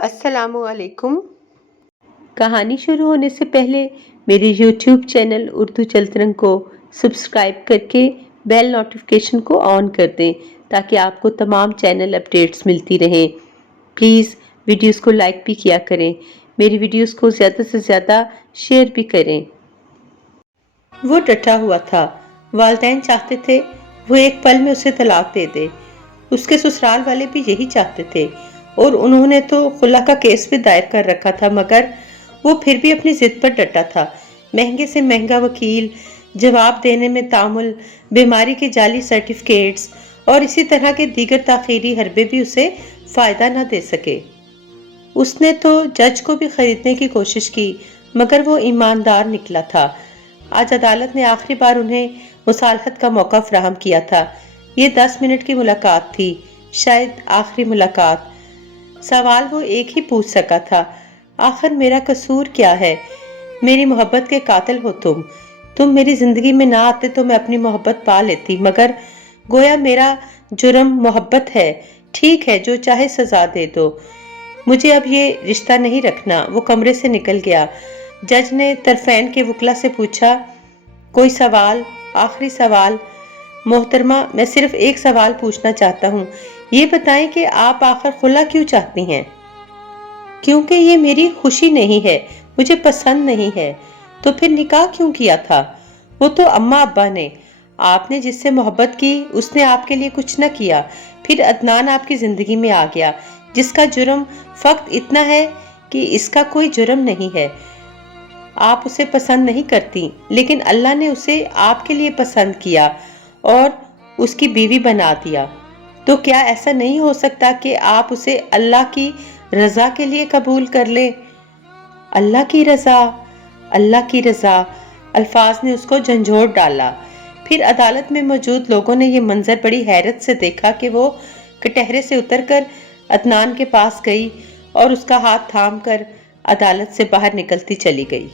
السلام علیکم۔ کہانی شروع ہونے سے پہلے میرے یوٹیوب چینل اردو چلترنگ کو سبسکرائب کر کے بیل نوٹیفیکیشن کو آن کر دیں تاکہ آپ کو تمام چینل اپڈیٹس ملتی رہیں۔ پلیز ویڈیوز کو لائک بھی کیا کریں، میری ویڈیوز کو زیادہ سے زیادہ شیئر بھی کریں۔ وہ ڈٹا ہوا تھا۔ والدین چاہتے تھے وہ ایک پل میں اسے طلاق دے دے۔ اس کے سسرال والے بھی یہی چاہتے تھے اور انہوں نے تو خلا کا کیس بھی دائر کر رکھا تھا، مگر وہ پھر بھی اپنی ضد پر ڈٹا تھا۔ مہنگے سے مہنگا وکیل، جواب دینے میں تعامل، بیماری کے جعلی سرٹیفکیٹس اور اسی طرح کے دیگر تاخیری حربے بھی اسے فائدہ نہ دے سکے۔ اس نے تو جج کو بھی خریدنے کی کوشش کی، مگر وہ ایماندار نکلا تھا۔ آج عدالت نے آخری بار انہیں مصالحت کا موقع فراہم کیا تھا۔ یہ 10 منٹ کی ملاقات تھی، شاید آخری ملاقات۔ سوال وہ ایک ہی پوچھ سکا تھا، آخر میرا قصور کیا ہے؟ میری محبت کے قاتل ہو تم میری زندگی میں نہ آتے تو میں اپنی محبت پا لیتی، مگر گویا میرا جرم محبت ہے۔ ٹھیک ہے، جو چاہے سزا دے دو، مجھے اب یہ رشتہ نہیں رکھنا۔ وہ کمرے سے نکل گیا۔ جج نے طرفین کے وکلا سے پوچھا، کوئی سوال؟ آخری سوال؟ محترمہ، میں صرف ایک سوال پوچھنا چاہتا ہوں، یہ بتائیں کہ آپ آخر خلا کیوں چاہتی ہیں؟ کیونکہ یہ میری خوشی نہیں ہے، مجھے پسند نہیں ہے۔ تو پھر نکاح کیوں کیا تھا؟ وہ تو اماں ابا نے۔ آپ نے جس سے محبت کی اس نے آپ کے لیے کچھ نہ کیا، پھر عدنان آپ کی زندگی میں آ گیا، جس کا جرم فقط اتنا ہے کہ اس کا کوئی جرم نہیں ہے۔ آپ اسے پسند نہیں کرتی، لیکن اللہ نے اسے آپ کے لیے پسند کیا اور اس کی بیوی بنا دیا۔ تو کیا ایسا نہیں ہو سکتا کہ آپ اسے اللہ کی رضا کے لیے قبول کر لیں؟ اللہ کی رضا، اللہ کی رضا، الفاظ نے اس کو جھنجھوڑ ڈالا۔ پھر عدالت میں موجود لوگوں نے یہ منظر بڑی حیرت سے دیکھا کہ وہ کٹہرے سے اتر کر عدنان کے پاس گئی اور اس کا ہاتھ تھام کر عدالت سے باہر نکلتی چلی گئی۔